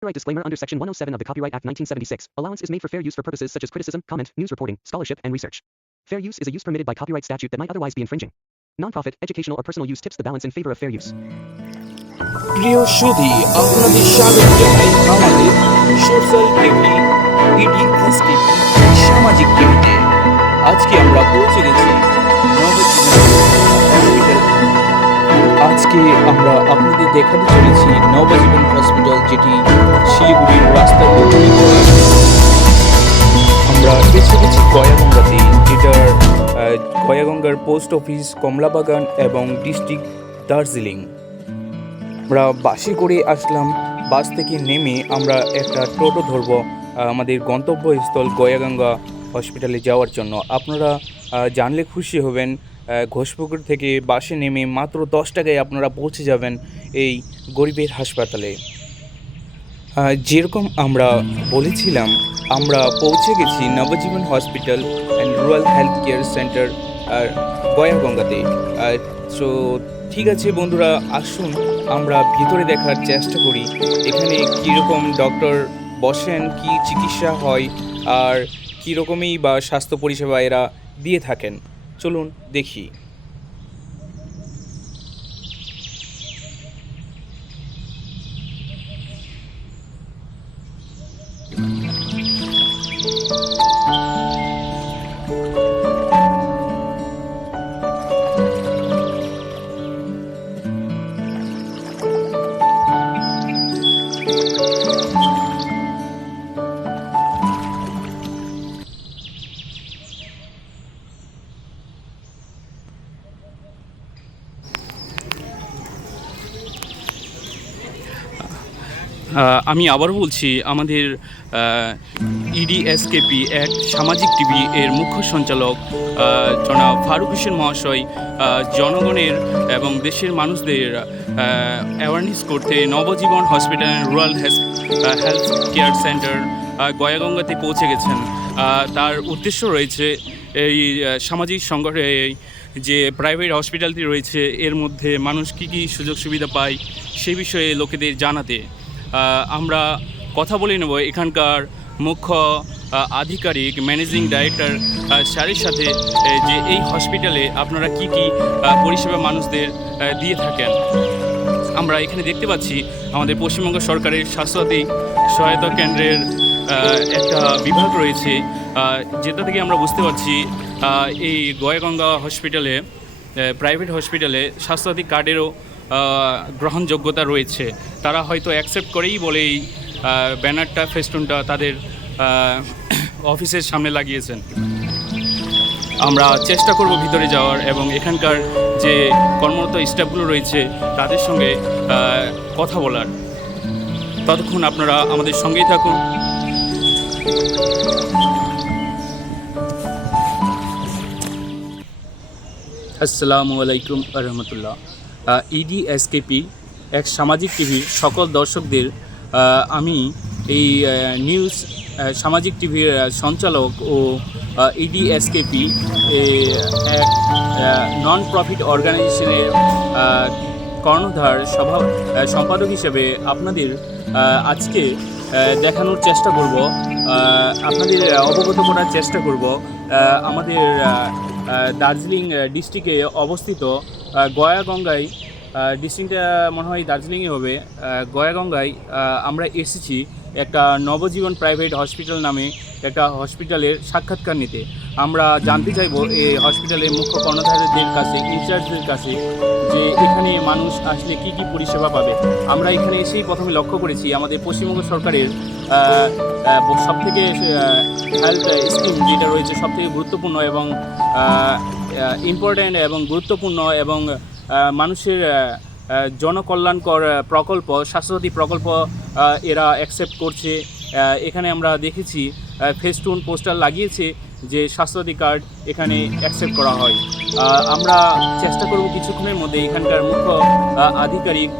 Copyright disclaimer under Section 107 of the Copyright Act 1976. Allowance is made for fair use for purposes such as criticism, comment, news reporting, scholarship, and research. Fair use is a use permitted by copyright statute that might otherwise be infringing. Non-profit, educational, or personal use tips the balance in favor of fair use. প্রিয় সুধী, আপনাদের স্বাগত জানাই আমাদের social TV ইডিএসটিভি সামাজিক টিভিতে। আজকে আমরা পৌঁছে গেছি নবজীবন হসপিটাল। আজকে আমরা আপনাদের দেখাতে চলেছি নবজীবন হসপিটাল, যেটি শিলিগুড়ির রাস্তার উপরে। আমরা এসে গেছি গয়াগঙ্গাতে, যেটার গয়াগঙ্গার পোস্ট অফিস, কমলাবাগান এবং ডিস্ট্রিক্ট দার্জিলিং। আমরা বাসে করে আসলাম। বাস থেকে নেমে আমরা একটা টোটো ধরবো আমাদের গন্তব্যস্থল গয়াগঙ্গা হসপিটালে যাওয়ার জন্য। আপনারা জানলে খুশি হবেন, ঘোষপুকুর থেকে বাসে নেমে মাত্র 10 টাকায় আপনারা পৌঁছে যাবেন এই গরিবের হাসপাতালে। যেরকম আমরা বলেছিলাম, আমরা পৌঁছে গেছি Nabajiban hospital and rural health care centre গয়াগঙ্গাতে। সো ঠিক আছে বন্ধুরা, আসুন আমরা ভিতরে দেখার চেষ্টা করি এখানে কীরকম ডক্টর বসেন, কি চিকিৎসা হয়, আর কীরকমই বা স্বাস্থ্য পরিষেবা এরা দিয়ে থাকেন। চলুন দেখি। আমি আবার বলছি, আমাদের ইডিএসকেপি এক সামাজিক টিভি এর মুখ্য সঞ্চালক জনাব ফারুক হোসেন মহাশয় জনগণের এবং দেশের মানুষদের অ্যাওয়ারনেস করতে Nabajiban hospital and rural health care centre গয়াগঙ্গাতে পৌঁছে গেছেন। তার উদ্দেশ্য রয়েছে এই সামাজিক সংগঠনে যে প্রাইভেট হসপিটালটি রয়েছে এর মধ্যে মানুষ কী কী সুযোগ সুবিধা পায় সে বিষয়ে লোকেদের জানাতে। আমরা কথা বলে নেব এখানকার মুখ্য আধিকারিক, ম্যানেজিং ডাইরেক্টর স্যারের সাথে, যে এই হসপিটালে আপনারা কি কি পরিষেবা মানুষদের দিয়ে থাকেন। আমরা এখানে দেখতে পাচ্ছি আমাদের পশ্চিমবঙ্গ সরকারের স্বাস্থ্যসাথী সহায়তা কেন্দ্রের একটা বিভাগ রয়েছে, যেটা থেকে আমরা বুঝতে পারছি এই গয়াগঙ্গা হসপিটালে, প্রাইভেট হসপিটালে স্বাস্থ্যসাথী কার্ডেরও গ্রহণযোগ্যতা রয়েছে। তারা হয়তো অ্যাকসেপ্ট করেই বলে এই ব্যানারটা, ফেস্টুনটা তাদের অফিসের সামনে লাগিয়েছেন। আমরা চেষ্টা করব ভিতরে যাওয়ার এবং এখানকার যে কর্মরত স্টাফগুলো রয়েছে তাদের সঙ্গে কথা বলার। ততক্ষণ আপনারা আমাদের সঙ্গেই থাকুন। আসসালামু আলাইকুম রহমতুল্লাহ। ইডিএসকেপি এক সামাজিক টিভির সকল দর্শকদের আমি এই নিউজ সামাজিক টিভির সঞ্চালক ও ইডিএসকেপি এক নন প্রফিট অর্গানাইজেশনের কর্ণধার সম্পাদক হিসেবে আপনাদের আজকে দেখানোর চেষ্টা করব, আপনাদের অবগত করার চেষ্টা করব আমাদের দার্জিলিং ডিস্ট্রিক্টে অবস্থিত গয়াগঙ্গায়, ডিস্ট্রিক্টটা মনে হয় দার্জিলিংয়ে হবে, গয়াগঙ্গায় আমরা এসেছি একটা নবজীবন প্রাইভেট হসপিটাল নামে একটা হসপিটালের সাক্ষাৎকার নিতে। আমরা জানতে চাইব এই হসপিটালের মুখ্য কর্ণধারদের কাছে, ইনচার্জদের কাছে, যে এখানে মানুষ আসলে কি কি পরিষেবা পাবে। আমরা এখানে এসেই প্রথমে লক্ষ্য করেছি আমাদের পশ্চিমবঙ্গ সরকারের সবথেকে হেলথ স্কিম যেটা রয়েছে সবথেকে গুরুত্বপূর্ণ এবং ইম্পর্ট্যান্ট এবং গুরুত্বপূর্ণ এবং মানুষের জনকল্যাণকর প্রকল্প, স্বাস্থ্যসাথী প্রকল্প এরা অ্যাকসেপ্ট করছে। এখানে আমরা দেখেছি ফেস্টুন পোস্টার লাগিয়েছে যে স্বাস্থ্যসাথী কার্ড এখানে অ্যাকসেপ্ট করা হয়। আমরা চেষ্টা করব কিছুক্ষণের মধ্যে এখানকার মুখ্য আধিকারিক,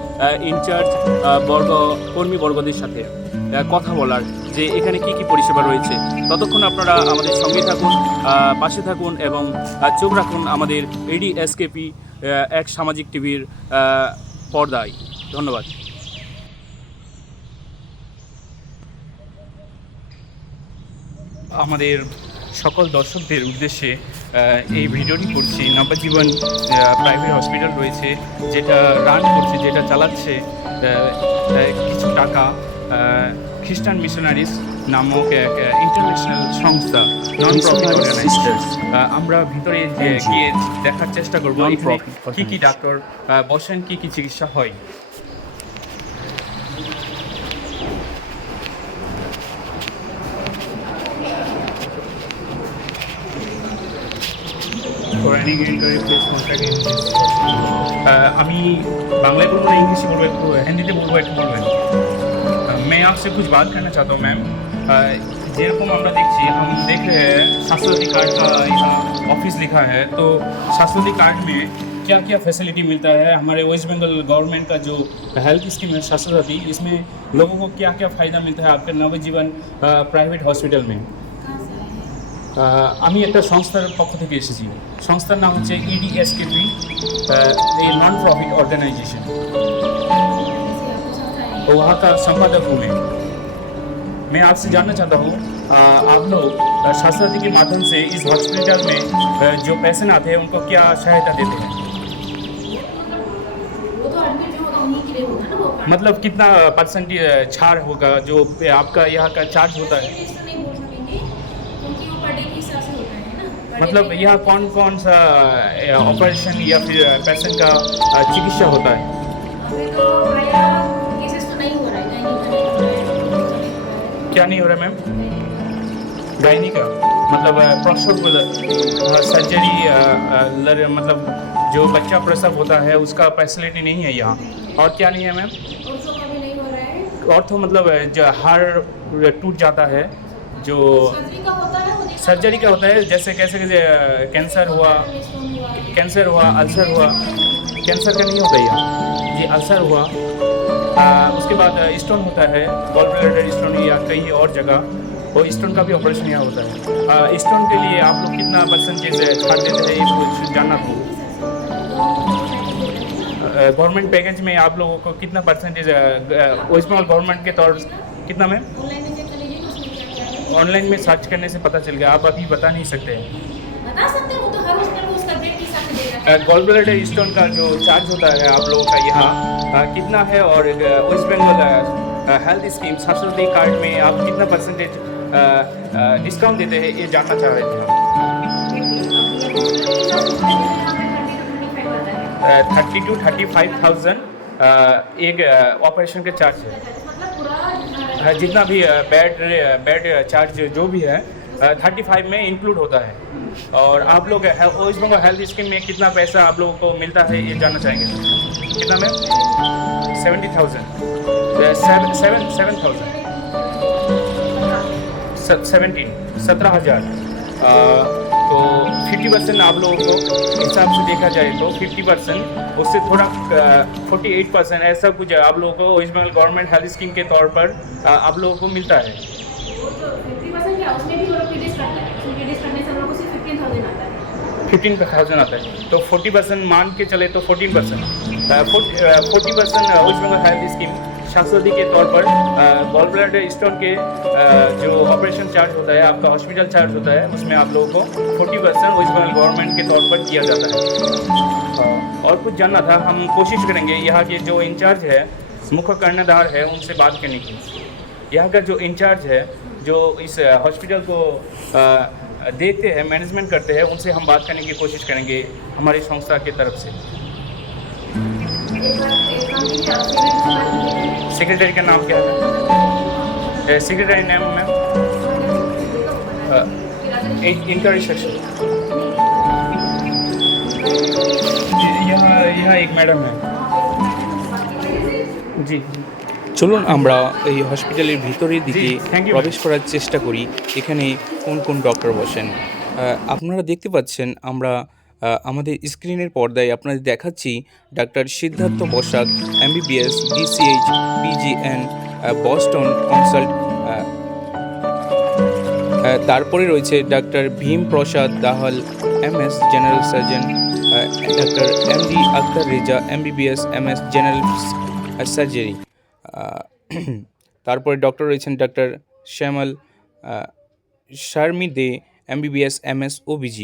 ইনচার্জ কর্মীবর্গদের সাথে কথা বলার, যে এখানে কি কি পরিষেবা রয়েছে। ততক্ষণ আপনারা আমাদের সঙ্গে থাকুন, পাশে থাকুন এবং চোখ রাখুন আমাদের ইডিএসকেপি এক সামাজিক টিভির পর্দায়। ধন্যবাদ। আমাদের সকল দর্শকদের উদ্দেশ্যে এই ভিডিওটি করছি। নবজীবন প্রাইভেট হসপিটাল রয়েছে, যেটা রান করছে, যেটা চালাচ্ছে কিছু টাকা খ্রিস্টান মিশনারিজ নামক এক ইন্টারন্যাশনাল সংস্থা, নন প্রফিট অর্গানাইজেশন। আমরা ভিতরে গিয়ে দেখার চেষ্টা করবো কি কি ডাক্তার বসেন, কি কি চিকিৎসা হয়। আমি बांग्ला बोलूँ ना इंग्लिश बोलूँ, एक हिंदी में बोलूँ, एक बोलूँ। मैं आपसे कुछ बात करना चाहता हूँ मैम। যেরকম আমরা দেখছি, हम देख रहे हैं स्वास्थ्य कार्ड का यहाँ ऑफिस लिखा है, तो स्वास्थ्य कार्ड में क्या क्या फैसिलिटी मिलता है। हमारे वेस्ट बंगाल गवर्नमेंट का जो हेल्थ स्कीम है स्वास्थ्य साथी, इसमें लोगों को क्या क्या फ़ायदा मिलता है आपके नवजीवन प्राइवेट हॉस्पिटल में। আমি একটা সংস্থার পক্ষ থেকে এসেছি। সংস্থার নাম হচ্ছে EDSKP, এই নন प्रॉफिट ऑर्गेनाइजेशन। तो वहाँ का संपादक हूँ मैं आपसे जानना चाहता हूँ, आप लोग स्वास्थ्य साथी के माध्यम से इस हॉस्पिटल में जो पेशेंट आते हैं उनको क्या सहायता देते हैं। मतलब कितना % छाड़ होगा जो आपका यहाँ का चार्ज होता है। मतलब यहाँ कौन कौन सा ऑपरेशन या फिर पेशेंट का चिकित्सा होता है। क्या नहीं हो रहा मैम। गायनी का मतलब प्रसव सर्जरी, मतलब जो बच्चा प्रसव होता है उसका फैसिलिटी नहीं है यहाँ। और क्या नहीं है मैम। और तो मतलब जो हाड़ टूट जाता है, जो सर्जरी का होता है, जैसे कैसे कैंसर हुआ, अल्सर हुआ। कैंसर का नहीं होता यहाँ जी, अल्सर हुआ। उसके बाद स्टोन होता है, गॉल ब्लैडर स्टोन या कहीं और जगह, वो स्टोन का भी ऑपरेशन यहाँ होता है। स्टोन के लिए आप लोग कितना % छाड़ देते हैं, ये कुछ जानना था। गवर्नमेंट पैकेज में आप लोगों को कितना % वेस्ट बंगाल गवर्नमेंट के तौर कितना मैम। ऑनलाइन में सर्च करने से पता चल गया, आप अभी बता नहीं सकते हैं। गॉल ब्लैडर स्टोन का जो चार्ज होता है आप लोगों का यहाँ कितना है, और वेस्ट बंगाल हेल्थ स्कीम स्वास्थ्य कार्ड में आप कितना % डिस्काउंट देते हैं, ये जानना चाह रहे थे। 30 to 35,000 एक ऑपरेशन के चार्ज है। जितना भी बेड चार्ज जो भी है 35 में इंक्लूड होता है। और आप लोग वेस्ट बंगाल हेल्थ स्कीम में कितना पैसा आप लोगों को मिलता है, ये जानना चाहेंगे। कितना में 70,000 17,000। तो 50% आप लोगों को हिसाब से देखा जाए तो 50%, उससे थोड़ा 48% ऐसा कुछ आप लोगों को West Bengal government health scheme के तौर पर आप लोगों को मिलता है। 15,000 आता है, तो 40% मान के चले तो 14%। 40% वेस्ट बंगाल हेल्थ स्कीम स्वास्थ्य के तौर पर गॉल ब्लैडर स्टोन के जो ऑपरेशन चार्ज होता है, आपका हॉस्पिटल चार्ज होता है, उसमें आप लोगों को 40% वेस्ट बंगाल गवर्नमेंट के तौर पर दिया जाता है। और कुछ जानना था, हम कोशिश करेंगे यहाँ के जो इंचार्ज है, मुख्य कर्णधार है, उनसे बात करने की। यहाँ का जो इंचार्ज है, जो इस हॉस्पिटल को देखते हैं, मैनेजमेंट करते हैं, उनसे हम बात करने की कोशिश करेंगे हमारी संस्था की तरफ से। सेक्रेटरी का नाम क्या है। Secretary name ma'am inquiry section. यहाँ एक मैडम है जी। চলুন আমরা এই হসপিটালের ভিতরের দিকে প্রবেশ করার চেষ্টা করি, এখানে কোন কোন ডক্টর বসেন। আপনারা দেখতে পাচ্ছেন, আমরা আমাদের স্ক্রিনের পর্দায় আপনাদের দেখাচ্ছি ডাক্তার Siddhartha Basak, MBBS, DCH, PGN, Boston consult. তারপরে রয়েছে ডাক্তার Bhim Prasad Dahal, MS, general surgeon, ডাক্তার MD Akhtar Reza, MBBS, MS, general surgery. তারপরে ডক্টর রয়েছেন ডাক্তার Shyamal Sharmi De MBBS MS OBG,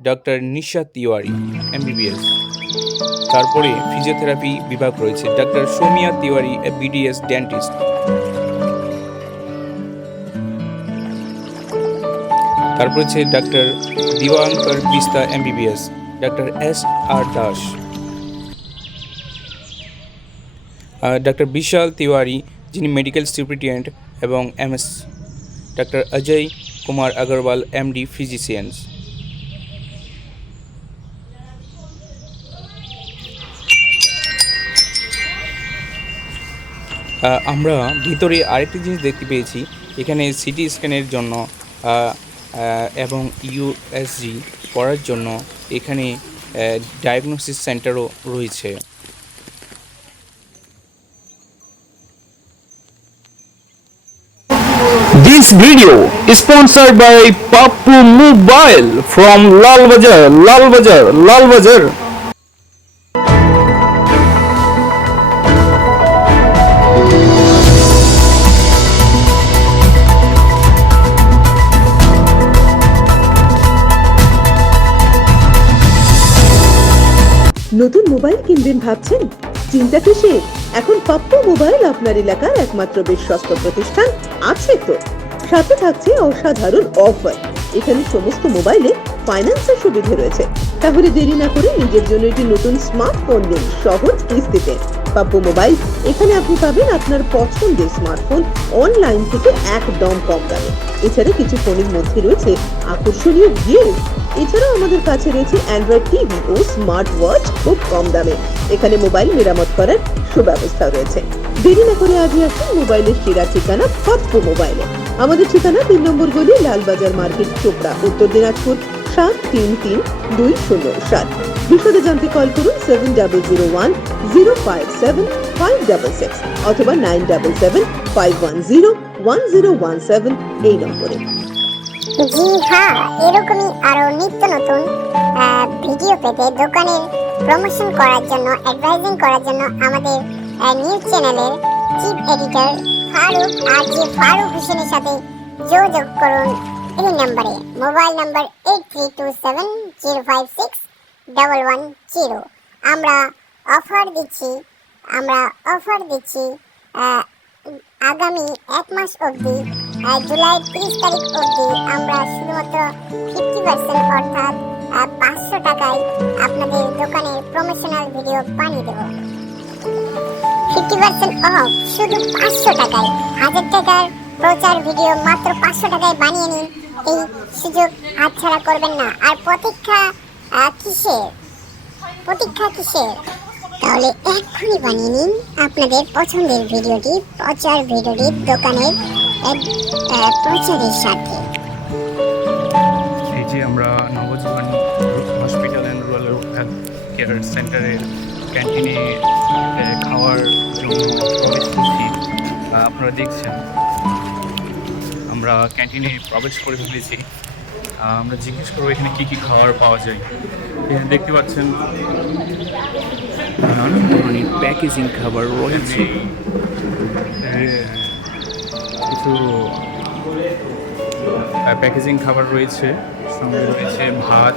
doctor Nisha Tiwari MBBS। তারপরে ফিজিওথেরাপি বিভাগ রয়েছে, doctor Soumya Tiwari BDS dentist. তারপর হচ্ছে doctor Dibankar Bista MBBS, doctor SR Das, doctor Bishal Tiwari যিনি মেডিকেল সুপারিনটেন্ডেন্ট এবং MS, doctor Ajay Kumar Agarwal MD physicians. আমরা ভিতরে আরেকটি জিনিস দেখতে পেয়েছি, এখানে সিটি স্ক্যানের জন্য এবং USG করার জন্য এখানে ডায়াগনোসিস সেন্টারও রয়েছে। This video is sponsored by Pappu Mobile from Lal Bazar. নতুন মোবাইল কিনবেন ভাবছেন? চিন্তা কিসের? এখন পাপ্পু মোবাইল আপনার এলাকার একমাত্র বিশ্বস্ত প্রতিষ্ঠান আছে তো। সাথে থাকছে অসাধারণ অফার। এখানে সমস্ত মোবাইলে ফাইন্যান্সের সুবিধা রয়েছে। তাহলে দেরি না করে নিজের জন্য একটি নতুন স্মার্টফোন নিন সহজ কিস্তিতে। পাপ্পু মোবাইল, এখানে আপনি পাবেন আপনার পছন্দের স্মার্টফোন অনলাইন থেকে একদম কম দামে। এছাড়া কিছু ফোনের মধ্যে রয়েছে আকর্ষণীয় গিফট। এছাড়াও আমাদের কাছে রয়েছে অ্যান্ড্রয়েড টিভি ও স্মার্ট ওয়াচ খুব কম দামে। এখানে মোবাইল মেরামত করার সুব্যবস্থা রয়েছে। দেরি না করে আজই আসুন মোবাইলের সেরা ঠিকানা পাপ্পু মোবাইলে। আমাদের ঠিকানা 3 নম্বর গলি, লালবাজার মার্কেট, চোপড়া, উত্তর দিনাজপুর 733207। বিশদে জানতে কল করুন 7001057566 অথবা 9775101017 এই নম্বরে। জি হ্যাঁ, এরকমই আরো নিত্য নতুন ভিডিও পেতে, দোকানের প্রমোশন করার জন্য, অ্যাডভাইজিং করার জন্য আমাদের নিউজ চ্যানেলের চিফ এডিটর ফারুক হোসেনের সাথে যোগাযোগ করুন এই নম্বরে। Mobile number 8327056110। আমরা অফার দিচ্ছি আগামী 1 মাস অবধি, জুলাই 30 তারিখ অবধি আমরা শুধুমাত্র 50% অর্থাৎ 500 টাকায় আপনাদের দোকানের প্রমোশনাল ভিডিও বানিয়ে দেব। 50% অফ, শুধু 500 টাকায়। 1000 টাকার প্রচার ভিডিও মাত্র 500 টাকায় বানিয়ে নিন। এই সুযোগ হাতছাড়া করবেন না। আর প্রতীক্ষা কিসের? তাহলে এক্ষুনি বানিয়ে নিন আপনাদের পছন্দের ভিডিওটি, প্রচার ভিডিওটি দোকানের প্রচারের সাথে। এই যে আমরা Nabajiban hospital and rural health care সেন্টারের ক্যান্টিনে খাওয়ার জন্য প্রবেশ করছি। আপনারা দেখছেন আমরা ক্যান্টিনে প্রবেশ করে ফেলেছি। আমরা জিজ্ঞেস করবো এখানে কী কী খাবার পাওয়া যায়। এখানে দেখতে পাচ্ছেন নানান ধরনের প্যাকেজিং খাবার রয়েছে। কিছু প্যাকেজিং খাবার রয়েছে, সঙ্গে রয়েছে ভাত,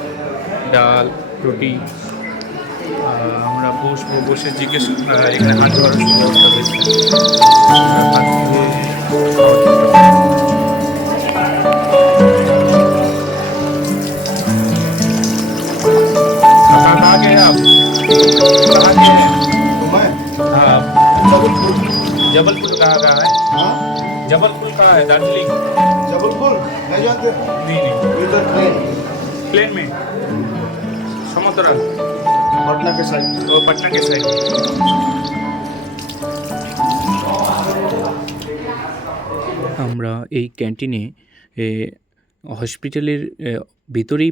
ডাল, রুটি। আমরা বসে জিজ্ঞেস এখানে হাত ধোয়ার ব্যবস্থা রয়েছে। जबलपुर कहाँ का है? जबलपुर कहाँ है? दार्जिलिंग? जबलपुर नहीं जानते? नहीं इधर ट्रेन प्लेन में समुद्रा, पटना के साइड। वो पटना के साइड। আমরা এই ক্যান্টিনে হসপিটালের ভিতরেই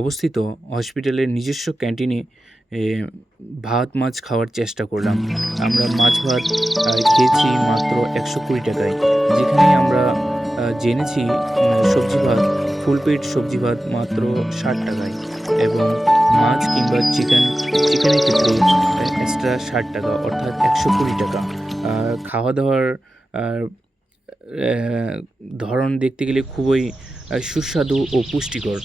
অবস্থিত হসপিটালের নিজস্ব ক্যান্টিনে ভাত মাছ খাওয়ার চেষ্টা করলাম। আমরা মাছ ভাত খেয়েছি মাত্র 120 টাকায়, যেখানে আমরা জেনেছি সবজি ভাত, ফুল প্লেট সবজি ভাত মাত্র 60 টাকায়, এবং মাছ কিংবা চিকেনের ক্ষেত্রে এক্সট্রা 60 টাকা, অর্থাৎ 120 টাকা। খাওয়া দাওয়ার ধরন দেখতে গেলে খুবই সুস্বাদু ও পুষ্টিকর।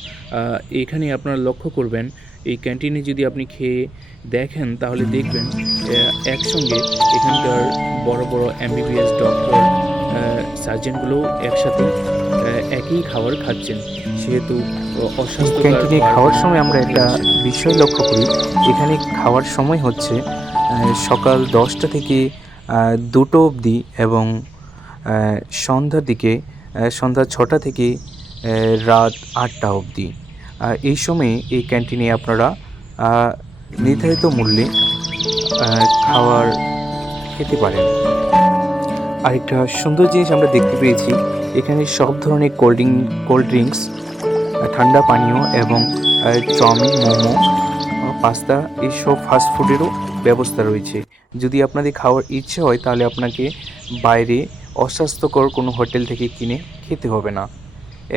এখানে আপনারা লক্ষ্য করবেন, এই ক্যান্টিনে যদি আপনি খেয়ে দেখেন তাহলে দেখবেন একসঙ্গে এখানকার বড় বড় MBBS ডক্টর, সার্জেনগুলোও একসাথে একই খাবার খাচ্ছেন, সেহেতু অস্বাস্থ্যকর ক্যান্টিনে খাওয়ার সময় আমরা একটা বিষয় লক্ষ্য করি, এখানে খাওয়ার সময় হচ্ছে সকাল 10টা থেকে 2টো অবধি এবং সন্ধ্যার দিকে সন্ধ্যা 6টা থেকে রাত 8টা অবধি। এই সময়ে এই ক্যান্টিনে আপনারা নির্ধারিত মূল্যে খাবার খেতে পারেন। আরেকটা সুন্দর জিনিস আমরা দেখতে পেয়েছি, এখানে সব ধরনের কোল্ড ড্রিঙ্কস, ঠান্ডা পানীয় এবং চাউমিন, মোমো, পাস্তা এইসব ফাস্টফুডেরও ব্যবস্থা রয়েছে। যদি আপনাদের খাওয়ার ইচ্ছে হয় তাহলে আপনাকে বাইরে অস্বাস্থ্যকর কোনো হোটেল থেকে কিনে খেতে হবে না,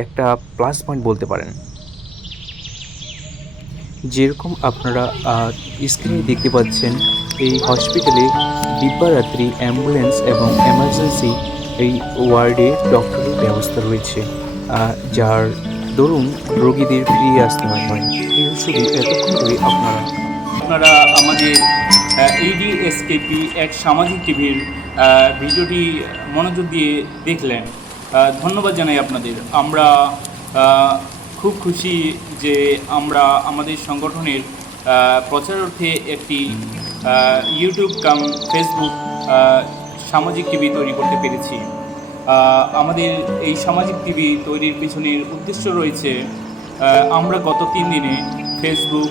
একটা প্লাস পয়েন্ট বলতে পারেন। যেরকম আপনারা স্ক্রিনে দেখতে পাচ্ছেন, এই হসপিটালে দিব্যারাত্রি অ্যাম্বুলেন্স এবং এমার্জেন্সি এই ওয়ার্ডে ডক্টরের ব্যবস্থা রয়েছে, যার দরুন রোগীদের ফিরিয়ে আসতে হয়। এই ওষুধে এতক্ষণ ধরে আপনারা আমাদের EDSKP এক সামাজিক টিভির ভিডিওটি মনোযোগ দিয়ে দেখলেন। ধন্যবাদ জানাই আপনাদের। আমরা খুব খুশি যে আমরা আমাদের সংগঠনের প্রচারার্থে একটি ইউটিউব কাম ফেসবুক সামাজিক টিভি তৈরি করতে পেরেছি। আমাদের এই সামাজিক টিভি তৈরির পিছনের উদ্দেশ্য রয়েছে, আমরা গত 3 দিনে ফেসবুক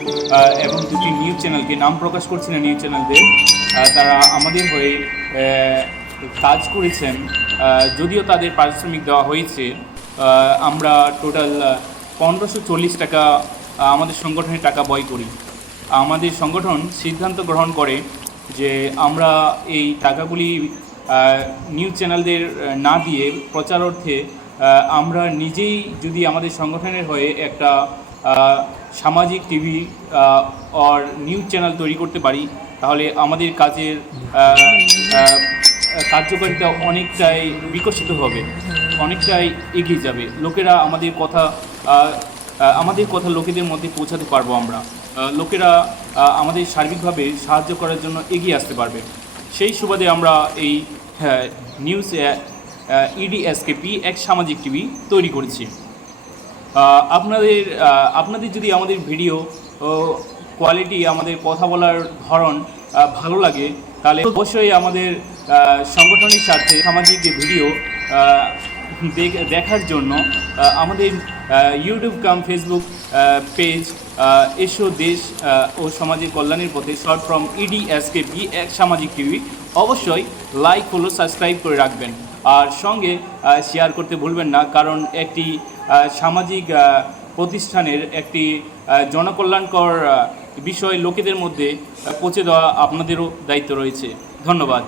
এবং 2টি নিউজ চ্যানেলকে, নাম প্রকাশ করছি না নিউজ চ্যানেলদের, তারা আমাদের হয়ে কাজ করেছেন। যদিও তাদের পারিশ্রমিক দেওয়া হয়েছে, আমরা টোটাল 1540 টাকা আমাদের সংগঠনের টাকা ব্যয় করি। আমাদের সংগঠন সিদ্ধান্ত গ্রহণ করে যে আমরা এই টাকাগুলি নিউজ চ্যানেলদের না দিয়ে প্রচার অর্থে আমরা নিজেই যদি আমাদের সংগঠনের হয়ে একটা সামাজিক টিভি আর নিউজ চ্যানেল তৈরি করতে পারি, তাহলে আমাদের কাজের কার্যকারিতা অনেকটাই বিকশিত হবে, অনেকটাই এগিয়ে যাবে। লোকেরা আমাদের কথা লোকেদের মধ্যে পৌঁছাতে পারবো আমরা। লোকেরা আমাদের সার্বিকভাবে সাহায্য করার জন্য এগিয়ে আসতে পারবে। সেই সুবাদে আমরা এই নিউজ EDSKP এক সামাজিক টিভি তৈরি করেছি। আপনাদের যদি আমাদের ভিডিও কোয়ালিটি, আমাদের কথা বলার ধরন ভালো লাগে, তাহলে অবশ্যই আমাদের সংগঠনের সাথে সামাজিক ভিডিও দেখার জন্য আমাদের ইউটিউব কাম ফেসবুক পেজ এসো দেশ ও সমাজের কল্যাণের পথে, শর্ট ফর্ম EDSKP এক সামাজিক টিভি, অবশ্যই লাইক, ফলো, সাবস্ক্রাইব করে রাখবেন। আর সঙ্গে শেয়ার করতে ভুলবেন না, কারণ একটি সামাজিক প্রতিষ্ঠানের একটি জনকল্যাণকর বিষয় লোকেদের মধ্যে পৌঁছে দেওয়া আপনাদেরও দায়িত্ব রয়েছে। ধন্যবাদ।